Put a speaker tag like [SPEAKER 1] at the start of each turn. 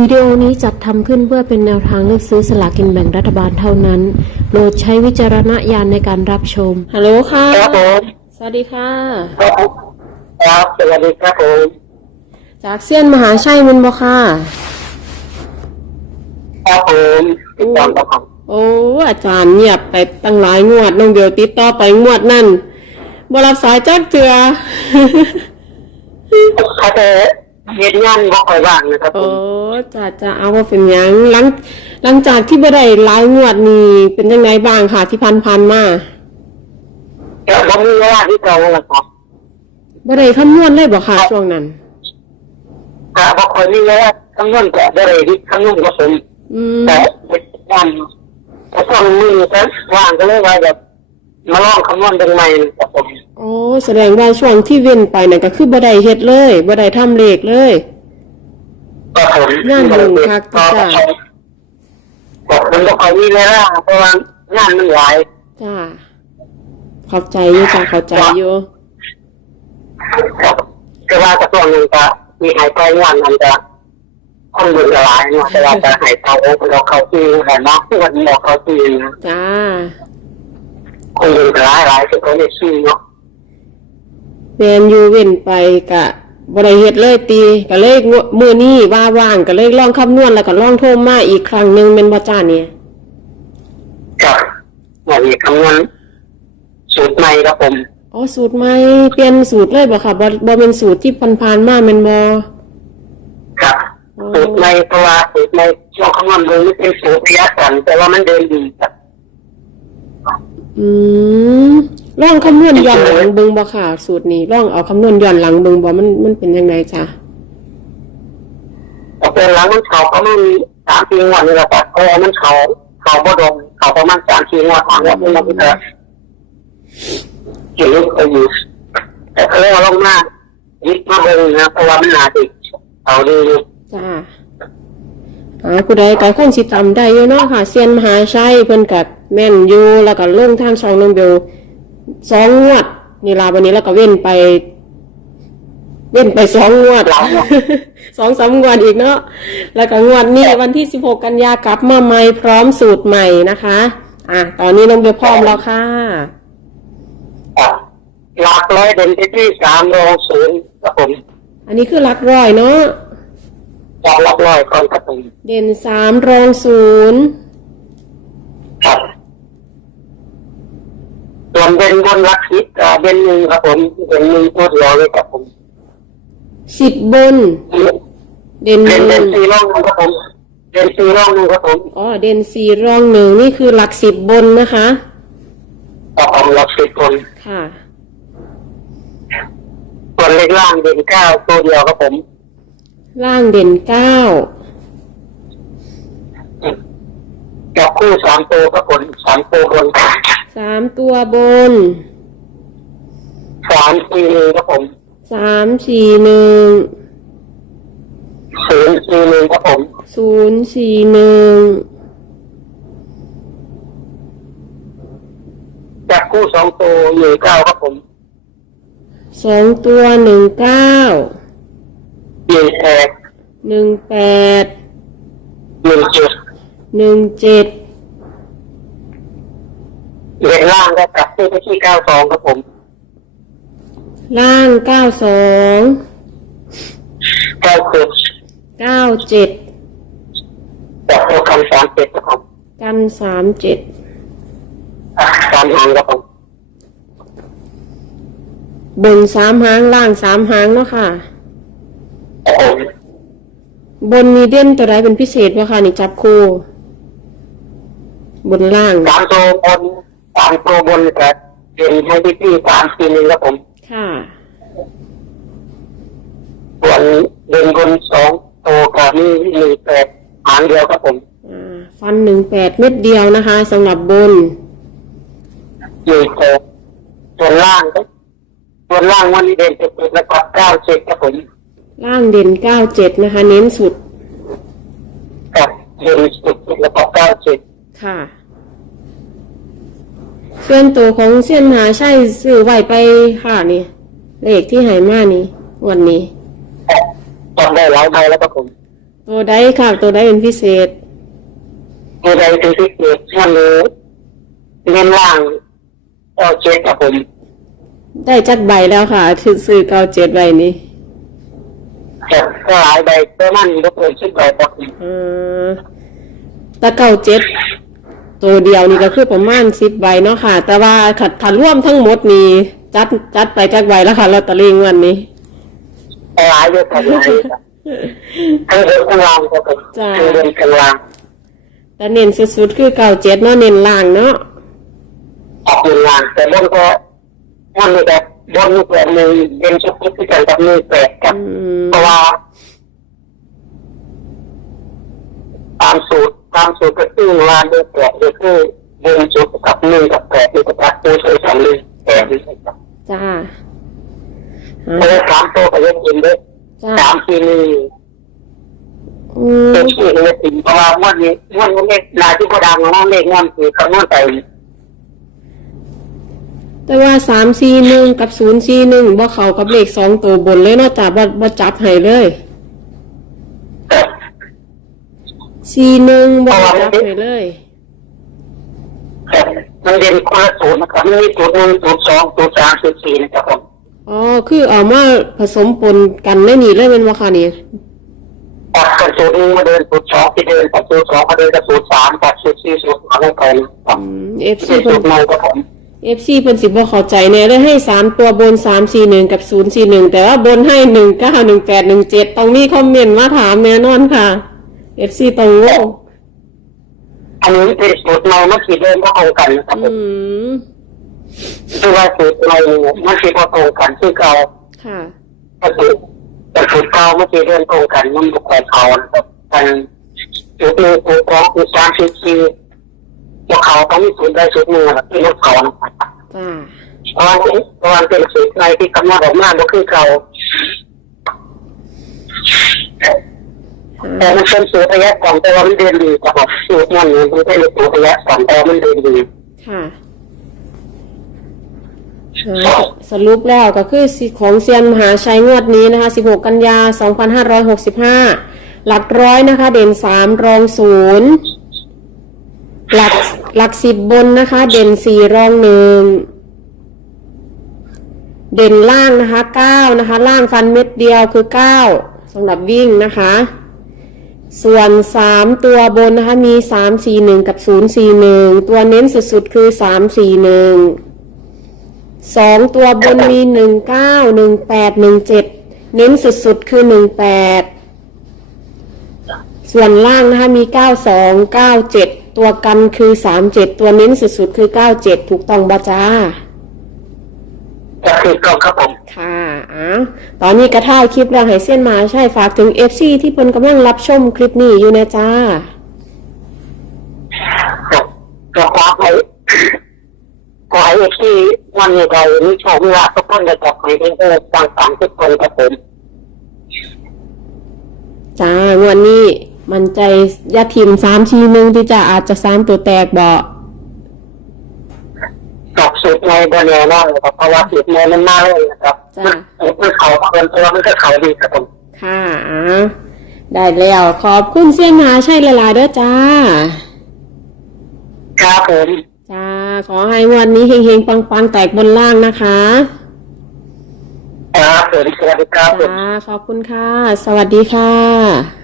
[SPEAKER 1] วิดีโอนี้จัดทำขึ้นเพื่อเป็นแนวทางเลือกซื้อสลากินแบ่งรัฐบาลเท่านั้น โปรดใช้วิจารณญาณในการรับชม ฮัลโหลค่ะ
[SPEAKER 2] ครับผม
[SPEAKER 1] สวัสดีค่ะ
[SPEAKER 2] ครับสวัสดีครับผม
[SPEAKER 1] จากเซียนมหาชัยมุนบค่ะ
[SPEAKER 2] ครับผมติดตามครับผม
[SPEAKER 1] โอ้ อาจารย์เงียบไปตั้งหลายงวดน้องเดียวติดต่อไปงวดนั่นบรับสายจักเจือ
[SPEAKER 2] เขาจะ เฮ็ดงานบ่ค่อยว่างนะครับผ
[SPEAKER 1] โอ้
[SPEAKER 2] ม
[SPEAKER 1] จะจะเอาว่าเป็นหยังหลังหลังจากที่บ่ได้หลายงวดนี่เป็นยังไงบ้างค่ะที่พันพันๆมา
[SPEAKER 2] เดี๋ยวผมมีเวลาที่เก่าแล้วครับ
[SPEAKER 1] บ่ได้คำนวณเลยบ่ค่ะช่วงนั้น
[SPEAKER 2] ถ้าบ่ค่อยมีเวลาคำนวณก็ได้ที่คำนวณกับผม
[SPEAKER 1] อืม
[SPEAKER 2] แต่เฮ็ดงานแต่ช่วงมือก็ว่างก็เลยว่าแบบ มาลองคำนวณเป็นใหม่ครับผม
[SPEAKER 1] โอ้แสดงว่าช่วงที่เว้นไปนั่นก็คือบ่ได้เฮ็ดเลยบ่ได้ทำเลขเลย
[SPEAKER 2] ก็ผม
[SPEAKER 1] งานบุญครับ
[SPEAKER 2] ก็
[SPEAKER 1] จ้ะ
[SPEAKER 2] ก็มันบ่ค่อยมีเวลาเพราะว่างานมันหลาย
[SPEAKER 1] จ้าเข้าใจอยู่จ้าเข้าใจอยู่
[SPEAKER 2] ก็ว่าจะตัวหนึ่งก็มีหายไปงานมันจะคนบุญละลายเนาะแต่ว่าจะหายเตาเราเข้าที่แต่เนาะวันนี้เราเข้าที่นะ
[SPEAKER 1] จ้า
[SPEAKER 2] คนบุญละลายหลายสุดเขาในชื่อเนาะ
[SPEAKER 1] แมนอยู่เว้นไปกะบ่ได้เฮ็ดเลยตีก็เลยงวมื้อนี้ว่าว่างก็เลยลองคำนวณแล้วก็ลองโทรมาอีกครั้งหนึงแม่นบ่จ้าเนี่ย
[SPEAKER 2] กับวันนี้คำนวณสูตรใหม่ครับผม
[SPEAKER 1] อ๋อสูตรใหม่เปลี่ยนสูตรเลยบ่ค่ะบ่บ่เป็นสูตรที่ผ่านๆมาแม่นบ่
[SPEAKER 2] กับสูตรใหม่เพราะว่าสูตรใหม่ช่วงคำนวณดูนี่เป็นสูตรระยะสั้นแต่ว่ามันเดินดีครับ
[SPEAKER 1] อืมลองคำนวณย้อนหลังเบิ่งบ่ค่ะ สูตรนี้ลองเอาคำนวณย้อนหลังเบิ่งบ่มันมันเป็นจังไดจ้ะ
[SPEAKER 2] แต่เป็นหลังมันเขาประมาณสามปีงวดนี่แหละครับเพราะว่ามันเขาเขาบ่ดงเขาประมาณสามปีงวดหลังว่ามันมันจะเกี่ยวกับอยู่แต่เขาเรียกว่าลงมายึดมาเบิ่งนะเพราะว่ามันหนาติดเอาดีอยู่
[SPEAKER 1] จ้าอ่าผู้ใดก็คงสิจำได้อยู่เนาะค่ะเซียนมหาชัยเพิ่นก็ แม่นอยู่แล้วก็ลงทางช่องน้องเบลสองงวด นี่ล่ะวันนี้แล้วก็เว้นไป เว้นไปสองงวดสองสามงวดอีกเนาะแล้วก็งวดนี้วันที่สิบหกกันยากลับมาใหม่พร้อมสูตรใหม่นะคะ อะตอนนี้น้องเบลพร้อมแล้วค่ะ
[SPEAKER 2] อะหลักร้อยเด่นที่ที่สามรองศูนย์ครับผม
[SPEAKER 1] อันนี้คือหลักร้อยเนาะ
[SPEAKER 2] จองหลักร้อยก่อนครับผม
[SPEAKER 1] เด่นสามรองศูนย์
[SPEAKER 2] ครับส่ วนเป็นบนหลักสิบอ่าเป็นหนึ่งครับผมเป็นหนึ่งตัวเดียวเลยครับผม
[SPEAKER 1] สิบบน เด่นห
[SPEAKER 2] เป็น
[SPEAKER 1] นึ่
[SPEAKER 2] เป็น
[SPEAKER 1] ง
[SPEAKER 2] สี่ร่องหนึ่งครับผมเป็นสี่ร่องหนึ่งครับผม
[SPEAKER 1] อ๋อเด่นสี่รองหนึ่งนี่คือหลักสิบบนนะคะ
[SPEAKER 2] ต่อของหลักสิบคน
[SPEAKER 1] ค่ะ
[SPEAKER 2] ส่วนเลขล่างเป็นเก้าตัวเดียวครับผม
[SPEAKER 1] ล่างเด่นเก้า
[SPEAKER 2] จับคู่สามตัวครับผมสามตัวบน
[SPEAKER 1] สามตัวบน
[SPEAKER 2] สามสี่หนึ่งครับผม
[SPEAKER 1] สามสี่หนึ่ง
[SPEAKER 2] ศูนย์สี่หนึ่งครับผม
[SPEAKER 1] ศูนย์สี่หนึ่ง
[SPEAKER 2] จับคู่สองตัวหนึ่งเก้าครับผม
[SPEAKER 1] สองตัวหนึ่งเก้า
[SPEAKER 2] หนึ่งแปด
[SPEAKER 1] หนึ่งแปด
[SPEAKER 2] หนึ่งเจ็ด
[SPEAKER 1] หนึ่งเจ็ด
[SPEAKER 2] เลขล่างก็จับคู่ไปที่เก้าสองครับผม
[SPEAKER 1] ล่างเก้าสอง
[SPEAKER 2] เก้าเจ็ด
[SPEAKER 1] เก้าเจ็ด
[SPEAKER 2] จับคู่คำสามเจ็ดครับผม
[SPEAKER 1] กันสามเจ็ด
[SPEAKER 2] อะสามหางครับผม
[SPEAKER 1] บนสามหางล่างสามหางเนาะค่ะ
[SPEAKER 2] ครับผม
[SPEAKER 1] บนมีเด่นตัวใดเป็นพิเศษวะค่ะนี่จับคู่ บนล่าง
[SPEAKER 2] สามตัวบน สามตัวบนแต่เป็นให้ที่ที่สามสี่หนึ่งครับผม
[SPEAKER 1] ค่ะ
[SPEAKER 2] ส่วนเดินบนสองตัวกับนี่หนึ่งแปดหางเดียวครับผม
[SPEAKER 1] อ่าฟันหนึ่งแปดเม็ดเดียวนะคะสำหรับบน
[SPEAKER 2] หนึ่งแปดส่วนล่างก็ส่วนล่างวันนี้เด่นเจ็ดแล้วก็เก้าเจ็ดครับผม
[SPEAKER 1] ล่างเด่นเก้าเจ็ดนะคะ เน้นสุด
[SPEAKER 2] กับเด่นสุดแล้วก็เก้าเจ็ด
[SPEAKER 1] ค่ะ เส้นตัวของเส้นมหาใช่ซื้อไหวไปค่ะนี่ เลขที่ไหมานี่วันนี้
[SPEAKER 2] จำได้หลายใบแล้วครับผม
[SPEAKER 1] โตัวใดค่ะ ตัวใดเป็นพิเศษ
[SPEAKER 2] มีอะไรเป็นพิเศษวันนี้เงินล่างเอาเจ็ดกับผม
[SPEAKER 1] ได้จักใบแล้วค่ะถือซื้อเก้าเจ็ดใบนี้
[SPEAKER 2] แต่ก็หลายใบแต่มันก็เปิดชิดใบปกติ
[SPEAKER 1] เออแตะเก้าเจ็ด ตัวเดียวนี่ก็คือประมาณสิบใบเนาะค่ะ แต่ว่าขัดขัดร่วมทั้งหมดนี่จัดจัดไปจักใบแล้วค่ะลอตเตอรี่งวันนี้
[SPEAKER 2] หลายเยอะกันหลายทั้งเดินทั้งล่างครับผมทั้งเดินทั้งล่าง
[SPEAKER 1] แต่เน้นสุดๆคือเก้าเจ็ดเนาะเน้นล่างเนาะ
[SPEAKER 2] ออกเงินล่าง แต่บนก็มันมีแบบบนมีแบบมือเดินชุดที่กันกับมือแปดกับ
[SPEAKER 1] อืม
[SPEAKER 2] เพราะว่าตามสูตร ตามสูตรก็คือว่าเดือนแปดก็คือเดินชุดกับมือกับแปดนี่ก็ตัดตัวช่วยสองมือแปดนี่ครับ
[SPEAKER 1] จ้า
[SPEAKER 2] เพราะว่าสามตัวก็ยังยินด้วย
[SPEAKER 1] จ้า
[SPEAKER 2] สามทีนี่
[SPEAKER 1] อืม
[SPEAKER 2] เป็นชื่อเลยสิเพราะว่าม้วนนี้ม้วนนี้เลขลายที่โกดังน้องเลขม้วนคือคำนวณไป
[SPEAKER 1] แต่ว่าสามสี่หนึ่งกับศูนย์สี่หนึ่งบ่เข้ากับเลขสองตัวบนเลยเนาะจ้าบ่บ่จับให้เลย สี่หนึ่งบ่จับให้เลย
[SPEAKER 2] มันเด่นคนละสูตรนะครับมันมีสูตรหนึ่งสูตรสองสูตรสามสูตรสี่นะครับผม
[SPEAKER 1] อ๋อคือเอามาผสมปนกันได้นี่เลยเป็นว่าค่ะนี่
[SPEAKER 2] ตัดกับสูตรหนึ่งมาเดินสูตรสองที่เดินกับสูตรสองมาเดินกับสูตรสามตัดสูตรสี่สูตรสามลงไปนะครับ
[SPEAKER 1] เอฟซี
[SPEAKER 2] สี่
[SPEAKER 1] เพิ่
[SPEAKER 2] สู
[SPEAKER 1] น
[SPEAKER 2] ตรหนึ่งครับผม
[SPEAKER 1] เอฟซีเพิ่นสิบ่เข้าใจแน่เลยให้สามตัวบนสามสี่หนึ่งกับศูนย์สี่หนึ่งแต่ว่าบนให้หนึ่งเก้าหนึ่งแปดหนึ่งเจ็ดต้องมีคอมเมนต์มาถามแน่นอนค่ะ เอฟซีต้องงง
[SPEAKER 2] อันนี้เป็นสูตรเราเมื่อกี้เดินก็เอากันนะครับผ
[SPEAKER 1] อื
[SPEAKER 2] ม
[SPEAKER 1] ม
[SPEAKER 2] คือว่าสูตรเราเมื่อกี้ก็ตรงกันคือเก่า
[SPEAKER 1] ค่ะ
[SPEAKER 2] ก็คือแต่สูตรเก่าเมื่อกี้เดินตรงกันมันบุกแขวนเขานะครับกันสูตรหนึ่งสูตรสองสูตรสามสูตรสี่พวกเขาต้องมีสูตรใดสูตรหนึ่งนะครับที่ลูกเขานะครับ
[SPEAKER 1] จ้า
[SPEAKER 2] เพราะว่าเพราะว่าเป็นสูตรในที่กำหนดออกมาก็คือเก่า แต่มันเป็นสูตรระยะสองแต่ว่ามันเดินดีกว่าสูตรนั่นมันเป็นสูตรระยะสองแต่ว่ามันเดินดี
[SPEAKER 1] ค่ะอ่าสรุปแล้วก็คือสิของเซียนมหาชัยงวดนี้นะคะ 16 กันยา 2565 หลักร้อยนะคะ เด่น 3 รอง 0 หลักหลักสิบบนนะคะ เด่น 4 รอง 1 เด่นล่างนะคะ 9 นะคะ ล่างฟันเม็ดเดียวคือ 9สำหรับวิ่งนะคะ ส่วน3ตัวบนนะคะมี3 4 1กับ0 4 1ตัวเน้นสุดๆคือ3 4 1สองตัวบนมี1 9 1 8 1 7เน้นสุดๆคือ1 8ส่วนล่างนะคะมี9 2 9 7ตัวกันคือ3 7ตัวเน้นสุดๆคือ9 7ถูกต้องบาจ้า
[SPEAKER 2] ก็คือตรงครับผม
[SPEAKER 1] อะตอนนี้กระท่ายคลิปแล้วให้เส้นมาใช่ฝากถึง FC ที่เพิ่นกำลังรับชมคลิปนี้อยู่นะจ้า
[SPEAKER 2] ก็ขอให้ขอให้ที่วันนี้ใดมีโชคมีลาภทุกคนได้กลับไปได้เออต่างๆทุกคนครับผม
[SPEAKER 1] จ้างวันนี้ มันใจยาทิมสามชีหนึ่งที่จะอาจจะสามตัวแตกบ่
[SPEAKER 2] ตอ กสุดในบนแน่นอนนะครับเพราะว่าสุดในมันมาเลยนะครับมันเขาเกินตัวมันก็เขาดีครับผม
[SPEAKER 1] ค่ะอะได้แล้วขอบคุณเสี้ยนมาใช่ละลายๆเด้อจ้า
[SPEAKER 2] ครับผม
[SPEAKER 1] จ้า ขอให้วันนี้เฮงๆ ปังๆ แตกบนล่างนะคะ
[SPEAKER 2] ครับผมสวัสดีครับผม
[SPEAKER 1] จ้าขอบคุณค่ะ สวัสดีค่ะ